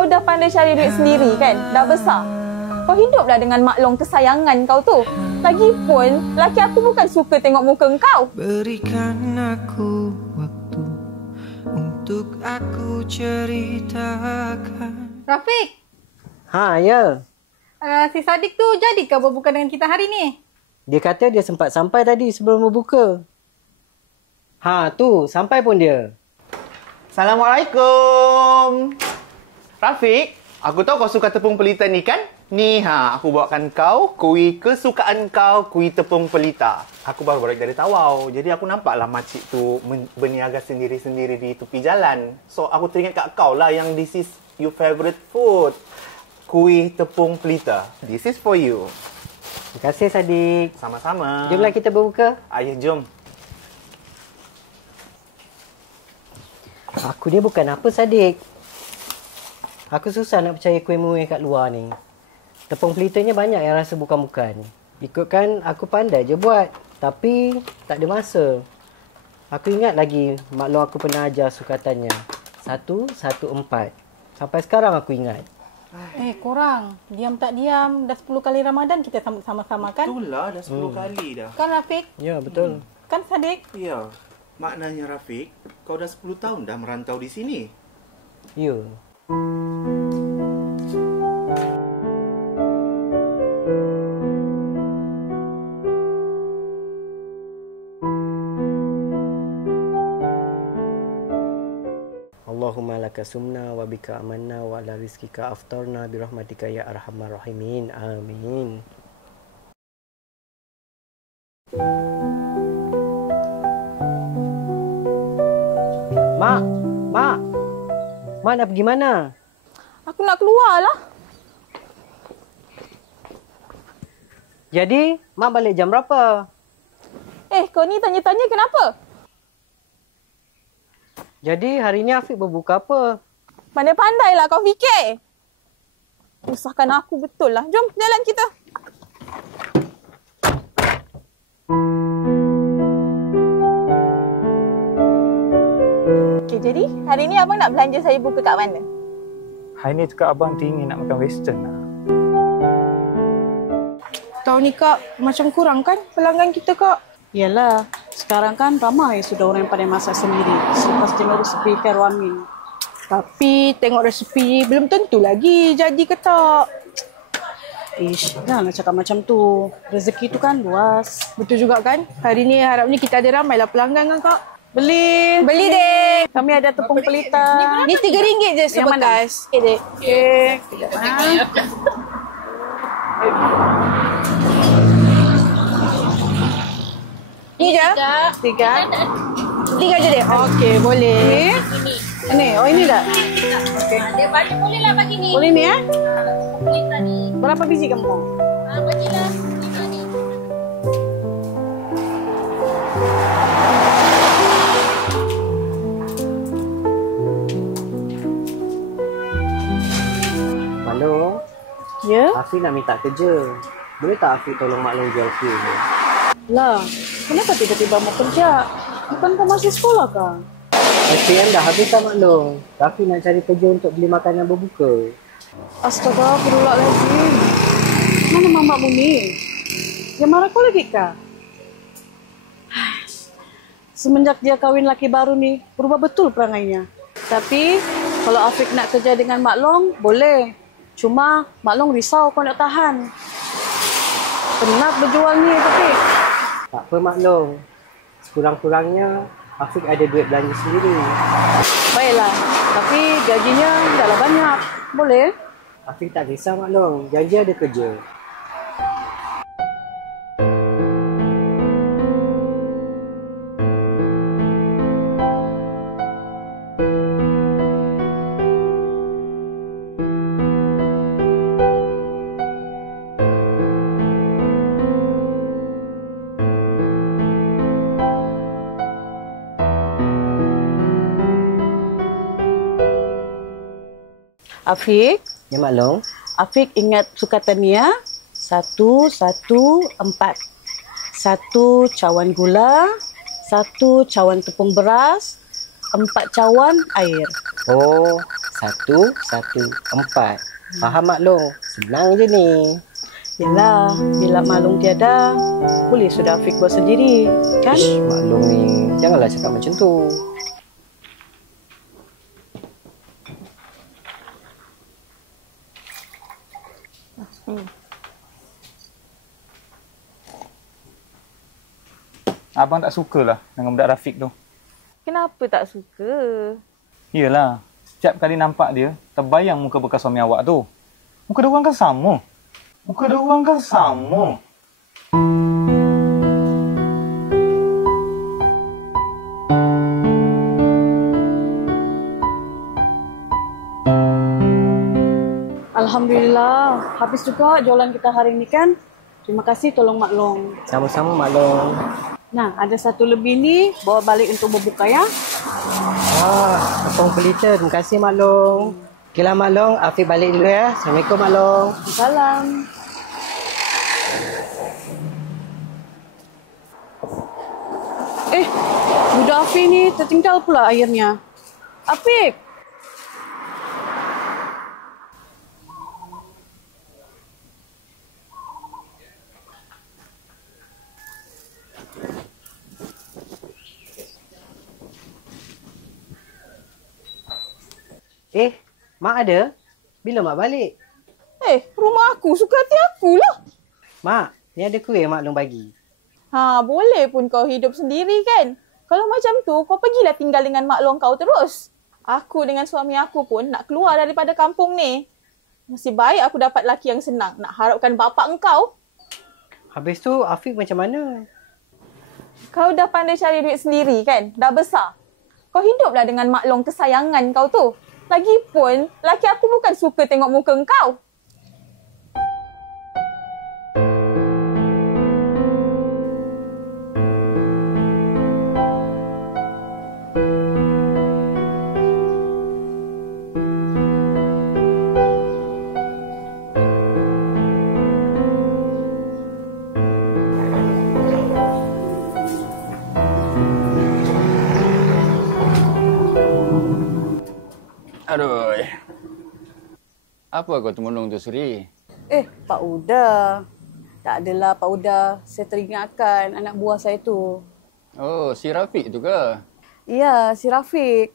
Kau dah pandai cari duit sendiri kan? Dah besar. Kau hiduplah dengan mak long kesayangan kau tu. Lagipun, laki aku bukan suka tengok muka kau. Berikan aku waktu untuk aku ceritakan. Rafiq, Ya. si Sadiq tu jadikah berbuka dengan kita hari ni? Dia kata dia sempat sampai tadi sebelum berbuka. Tu, sampai pun dia. Assalamualaikum. Rafiq, aku tahu kau suka tepung pelita ni kan? Ni aku bawakan kau kuih kesukaan kau, kuih tepung pelita. Aku baru balik dari Tawau. Jadi aku nampaklah makcik tu berniaga sendiri-sendiri di tepi jalan. So aku teringat kat kau lah yang this is your favorite food. Kuih tepung pelita. This is for you. Terima kasih, Sadiq. Sama-sama. Jomlah kita berbuka. Ayah, jom. Aku ni bukan apa, Sadiq. Aku susah nak percaya kuih muih kat luar ni. Tepung pelitanya banyak yang rasa bukan-bukan. Ikutkan aku pandai je buat. Tapi tak ada masa. Aku ingat lagi maklum aku pernah ajar sukatannya. 114. Sampai sekarang aku ingat. Korang, diam tak diam. Dah 10 kali Ramadan kita sambut sama-sama kan? Betul lah, dah 10 kali dah. Kan Rafiq? Ya, betul. Kan Sadiq? Ya. Maknanya Rafiq, kau dah 10 tahun dah merantau di sini. Ya. Allahumma laka sumna wa bika amanna wa ala rizkika aftarna birahmatika ya arhamar rahimin. Amin. Mak, Mak nak pergi mana? Aku nak keluar lah. Jadi, Mak balik jam berapa? Kau ni tanya-tanya kenapa? Jadi, hari ni Afiq berbuka apa? Pandai-pandailah kau fikir. Usahkan aku betul lah. Jom, jalan kita. Okey, jadi hari ni abang nak belanja saya buka kat mana? Hari ni tukar abang teringin nak makan western lah. Tahun ni Kak, macam kurang kan pelanggan kita Kak? Yalah, sekarang kan ramai sudah orang yang pandai masak sendiri selepas tengok resepi Kak Ruamin. Tapi tengok resepi belum tentu lagi jadi ke tak. Janganlah cakap macam tu. Rezeki tu kan luas. Betul juga kan? Hari ni harapnya kita ada ramailah pelanggan kan Kak? Beli dek. Kami ada tepung pelita. Ni RM3 je sebekas. Okey dek. Okey. Ni je? Tiga je dek. Okey, boleh. Ini, ini tak? Okay. Dia bagi boleh lah bagi ni. Boleh ni Pelita ni. Berapa biji kamu? Bagilah 5 ni. Maklum, Ya? Afiq nak minta kerja. Boleh tak Afiq tolong Maklum jual kuih ni? Lah, kenapa tiba-tiba mau kerja? Bukan kau masih sekolah kah? SPM dah habis tak Maklum? Afiq nak cari kerja untuk beli makanan berbuka. Astagfirullahaladzim. Mana mamakmu ni? Yang marah kau lagi kah? Semenjak dia kahwin laki baru ni, berubah betul perangainya. Tapi, kalau Afiq nak kerja dengan Mak Long, boleh. Cuma, Mak Long risau kau nak tahan. Penat berjual ni, Afiq. Tak apa Maklum. Sekurang-kurangnya, Afiq ada duit belanja sendiri. Baiklah, tapi gajinya tidaklah banyak. Boleh? Afiq tak risau Maklum. Janji ada kerja. Afiq, Ya Maklum. Afiq ingat sukatan ni ya. 114. 1 cawan gula, 1 cawan tepung beras, 4 cawan air. Oh, 114. Faham Mak Long? Senang je ni. Yalah, bila Mak Long tiada, boleh sudah Afiq buat sendiri, kan? Mak Long ni, janganlah cakap macam tu. Abang tak sukalah dengan budak Rafiq tu. Kenapa tak suka? Yelah, setiap kali nampak dia, terbayang muka bekas suami awak tu. Muka dia orang kan sama. Alhamdulillah, habis juga jualan kita hari ini kan? Terima kasih tolong Mak Long. Sama-sama Mak Long. Nah, ada satu lebih ni, bawa balik untuk berbuka ya. Tepung pelita. Terima kasih Mak Long. Okeylah Mak Long, Afiq balik dulu ya. Assalamualaikum Mak Long. Salam. Budak Afiq ni tertinggal pula airnya. Afiq! Mak ada? Bila Mak balik? Rumah aku suka hati akulah. Mak, ni ada kuih Mak Long bagi. Boleh pun kau hidup sendiri kan? Kalau macam tu, kau pergilah tinggal dengan mak long kau terus. Aku dengan suami aku pun nak keluar daripada kampung ni. Nasib baik aku dapat laki yang senang. Nak harapkan bapak engkau. Habis tu Afiq macam mana? Kau dah pandai cari duit sendiri kan? Dah besar. Kau hiduplah dengan mak long kesayangan kau tu. Lagipun, laki aku bukan suka tengok muka engkau. Aduh. Apa kau temulung tu, Suri? Pak Uda. Tak adalah Pak Uda. Saya teringatkan anak buah saya tu. Oh, si Rafiq tu ke? Ya, si Rafiq.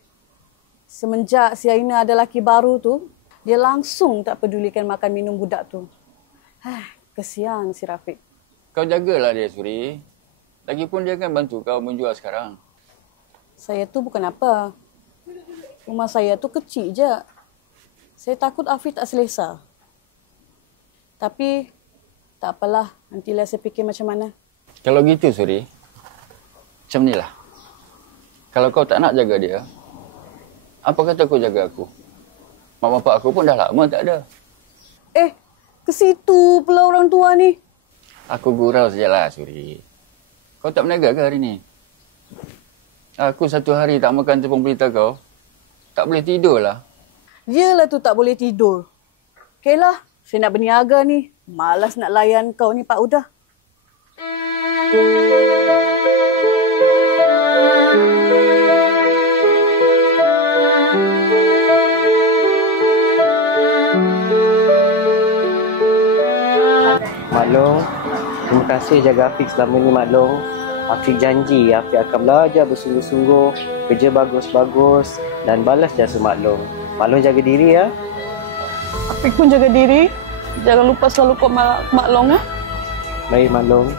Semenjak si Aina ada laki baru tu, dia langsung tak pedulikan makan minum budak tu. Kesian si Rafiq. Kau jagalah dia, Suri. Lagipun dia akan bantu kau menjual sekarang. Saya tu bukan apa. Rumah saya tu kecil je. Saya takut Afiq tak selesa. Tapi, tak apalah. Nantilah saya fikir macam mana. Kalau gitu, Suri. Macam inilah. Kalau kau tak nak jaga dia, apa kata kau jaga aku? Mak bapak aku pun dah lama tak ada. Ke situ pula orang tua ni. Aku gurau sajalah, Suri. Kau tak berniaga ke hari ni? Aku satu hari tak makan tepung pelita kau. Tak boleh tidur lah. Yelah tu tak boleh tidur. Okeylah, saya nak berniaga ni. Malas nak layan kau ni, Pak Uda. Mak Long, terima kasih jaga Afiq selama ni Mak Long. Afiq janji Afiq akan belajar bersungguh-sungguh, kerja bagus-bagus dan balas jasa Mak Long. Mak Long jaga diri ya. Afiq pun jaga diri. Jangan lupa selalu kau Mak Long ya. Baik Mak Long.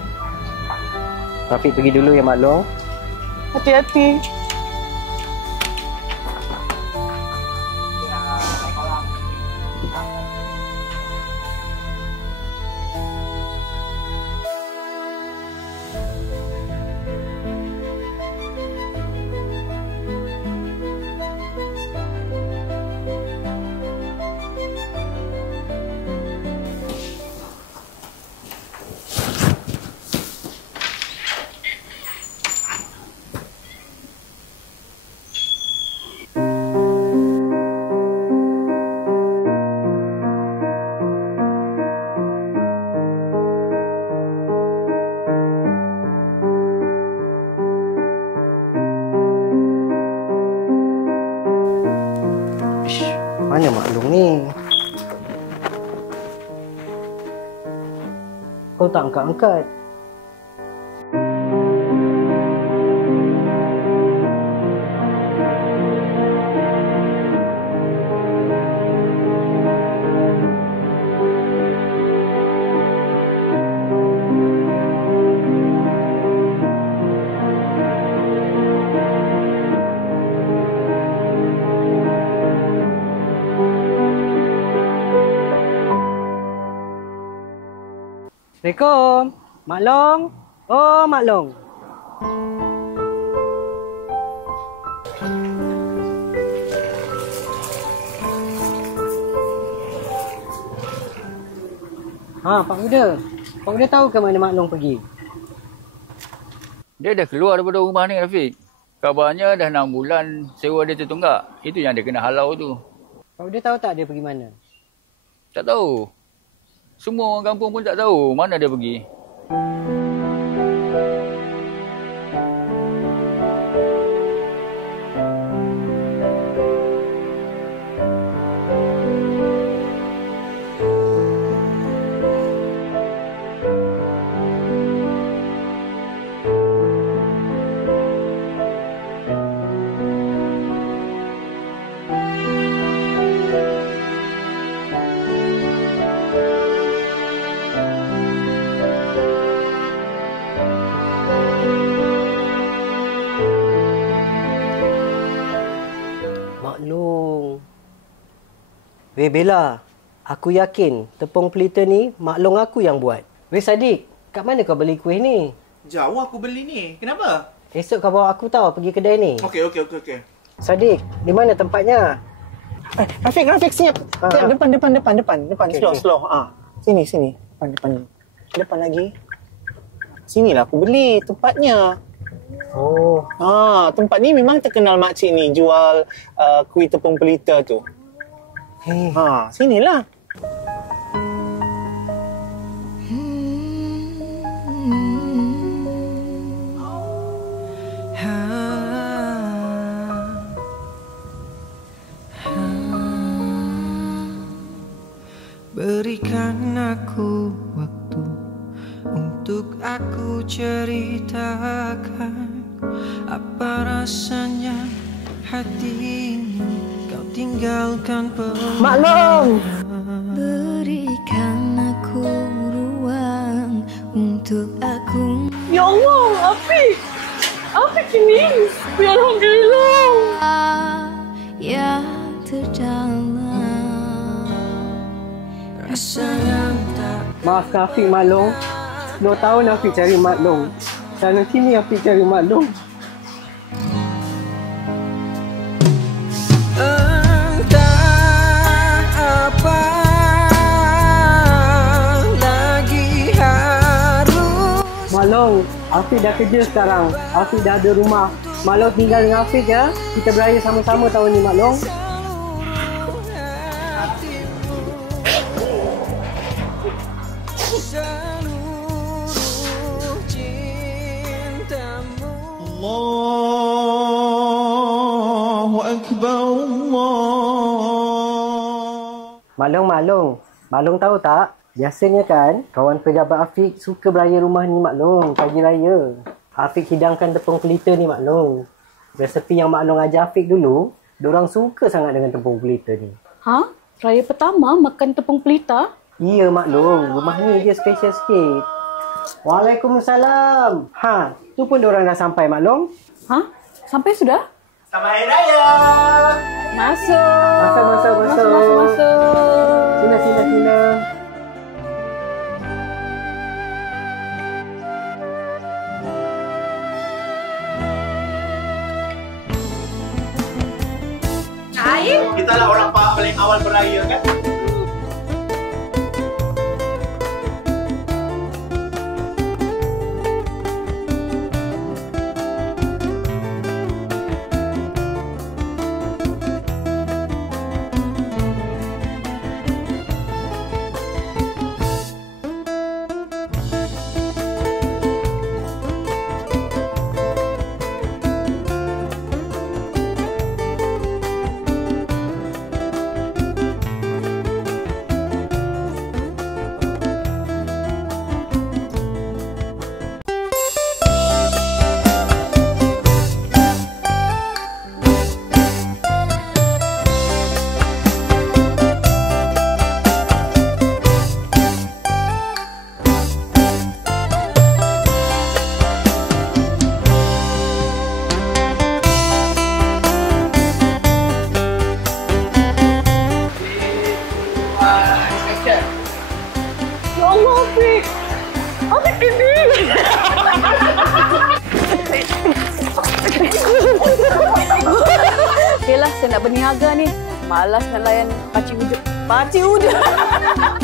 Afiq pergi dulu ya Mak Long. Hati-hati. Mana maklum ni? Kau tak angkat-angkat. Assalamualaikum. Mak Long. Oh, Mak Long. Pak Muda. Pak Muda tahu ke mana Mak Long pergi? Dia dah keluar daripada rumah ni, Rafiq. Kabarnya dah 6 bulan sewa dia tertunggak. Itu yang dia kena halau tu. Pak Muda tahu tak dia pergi mana? Tak tahu. Semua orang kampung pun tak tahu mana dia pergi. Weh Bella, aku yakin tepung pelita ni Mak Long aku yang buat. Weh Sadiq, kat mana kau beli kuih ni? Jauh aku beli ni. Kenapa? Esok kau bawa aku tahu pergi kedai ni. Okey. Sadiq, di mana tempatnya? Rafiq, siap. Depan. Okey, Slow. Sini. Depan lagi. Sinilah aku beli tempatnya. Oh. Tempat ni memang terkenal makcik ni jual kuih tepung pelita tu. Sinilah. Berikan aku waktu untuk aku ceritakan apa rasanya hati ini kau tinggalkan Mak Long! Berikan aku ruang untuk aku. Ya Allah, Afiq ini. Alhamdulillah. Yang terjalan. rasa yang tak. Maafkan Afiq Mak Long. 10 tahun Afiq cari Mak Long. Sana sini Afiq cari Mak Long. Mak Long, Afiq dah kerja sekarang. Afiq dah ada rumah. Mak Long tinggal dengan Afiq ya. Kita beraya sama-sama tahun ni Mak Long. Allahu Akbar Allah. Mak Long tahu tak? Biasanya kan, kawan pejabat Afiq suka beraya rumah ni Mak Long, pagi raya. Afiq hidangkan tepung pelita ni Mak Long. Resepi yang Mak Long ajar Afiq dulu, diorang suka sangat dengan tepung pelita ni. Raya pertama makan tepung pelita? Iya Mak Long, rumah ni dia special sikit. Waalaikumsalam. Tu pun diorang dah sampai Mak Long. Sampai sudah? Selamat Hari Raya! Masuk. Masuk. Sina. Kita lah orang paling awal beraya kan? Okeylah, saya nak berniaga ni. Malas nak layan pakcik uda. Pakcik uda.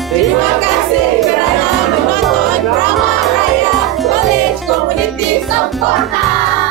Terima kasih kerana menonton drama Raya College Komuniti Sempurna.